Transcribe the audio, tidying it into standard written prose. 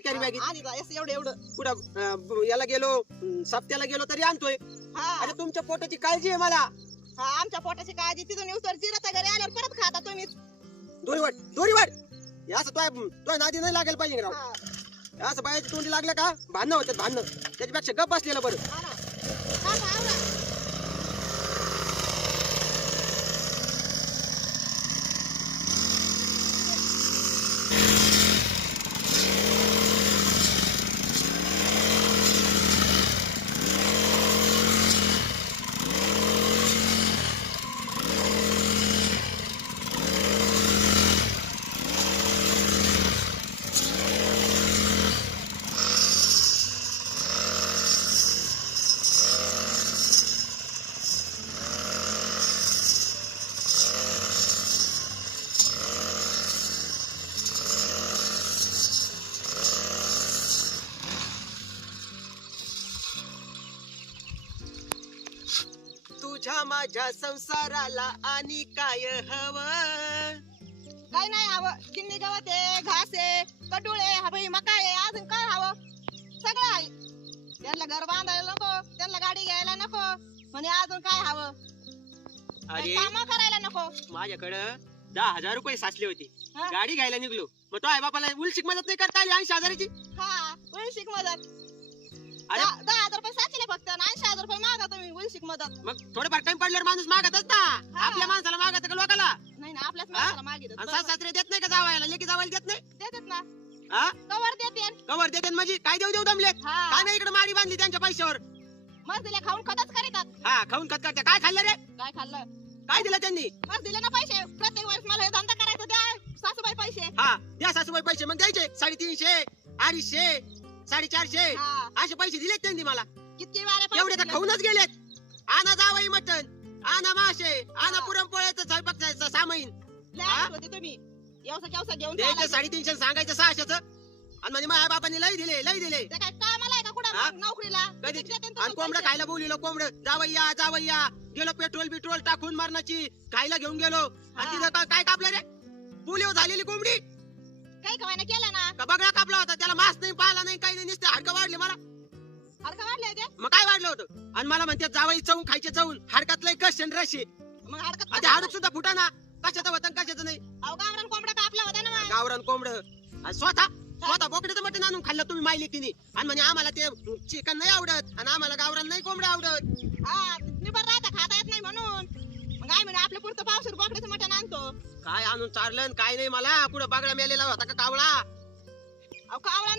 Carry bag आणि एवढं एवढं कुठं याला गेलो सप्त्याला गेलो तरी आणतोय हा अरे तुमच्या पोटाची काळजी आहे मला हा आमच्या पोटाची काळजी तिथून येऊ तर जिरता घरी आल्यावर परत खाता तुम्ही दोरी वाट हे असं तो नादी नाही लागेल पाहिजे राव असं बायाची तोंडी लागलं का भांडणं होतात भांडणं त्याच्यापेक्षा गप बसलेलं बरं तुझ्या माझ्या संसाराला आणि काय हवं काय नाही हवं गिन्नी गवत आहे घास आहे कडुळे हवी मका आहे अजून काय हवं सगळं आहे त्यांना घर बांधायला नको त्यांना गाडी घ्यायला नको म्हणे अजून काय हवं अरे काम करायला नको माझ्याकडं 10,000 रुपये साचले होते हा? गाडी घ्यायला निघलो मग तो आई बापाला उलशिक मदत नाही करता आली 80,000ची हा उलशिक मदत अरे 10,000 रुपये साचले फक्त 80,000 रुपये मागा तुम्ही उलशिक मदत मग थोडंफार टाइम पडल्यावर माणूस मागतच ना आपल्या माणसाला मागत का लोकाला नाही ना आपल्याच माणसाला मागितलं आणि सासरे देत नाही का जावायला लेकी जावायला देत नाही देतात ना हा कवर देते कवर देते म्हणजे काय देऊ दमलेत हा काय नाही इकडे माडी बांधली त्यांच्या पैशावर मग दिले खाऊन खतच करीतात हा खाऊन खत करते काय खाल्लं रे काय खाल्लं काय दिलं त्यांनी मग दिले ना पैसे प्रत्येक वेळेस मला हे धंदा करायचा द्या सासूबाई पैसे हा द्या सासूबाई पैसे मग द्यायचे 350 250 450 हा असे पैसे दिलेत त्यांनी मला किती वारे एवढे तर खाऊनच गेलेत आणा जावई मटण आणा मासे आणा पुरणपोळ्याचं स्वयंपाक सामाईन हा? होते तुम्ही येवसा घेऊन द्यायचं चालायचे. 350 सांगायचं 600 आणि म्हणजे माझ्या बापाने लई दिले ते काय कामाला आहे का कुठं हा? नोकरीला कधी किती देते आणि तुम्ही कोंबडं पैसे? खायला बोललो कोंबडं जावई या गेलो पेट्रोल टाकून मारण्याची खायला घेऊन गेलो आणि हा. तिथं काय कापलं रे पुलिओ झालेली कोंबडी काही कमाईने केलं ना का बगळा कापला होता त्याला मांस नाही पाला नाही काही नाही नुसते हाडकं वाढले मला हरका वाढले होते मग काय वाढलं होतं आणि मला म्हणते जावई चवून खायचे चवून हाडकात लय कश रशी मग हरकत आणि हाडक सुद्धा फुटाना कशाचं होतं कशाचं नाही अहो गावरान कोंबडा कापला होता ना मग. गावरान कोंबड स्वतः बोकड्याचं मटण आणून खाल्लं तुम्ही मायली तिने आणि म्हणजे आम्हाला ते चिकन नाही आवडत आणि आम्हाला गावरान नाही कोंबडं आवडत हा निबर राहता खाता येत नाही म्हणून मग काय म्हणे आपल्या पुरतं पावशेर बोकड्याचं मटण आणतो काय आणून चारलं आणि काय नाही मला पुढे बागडा मेलेला होता का कावळा अहो कावळा नाही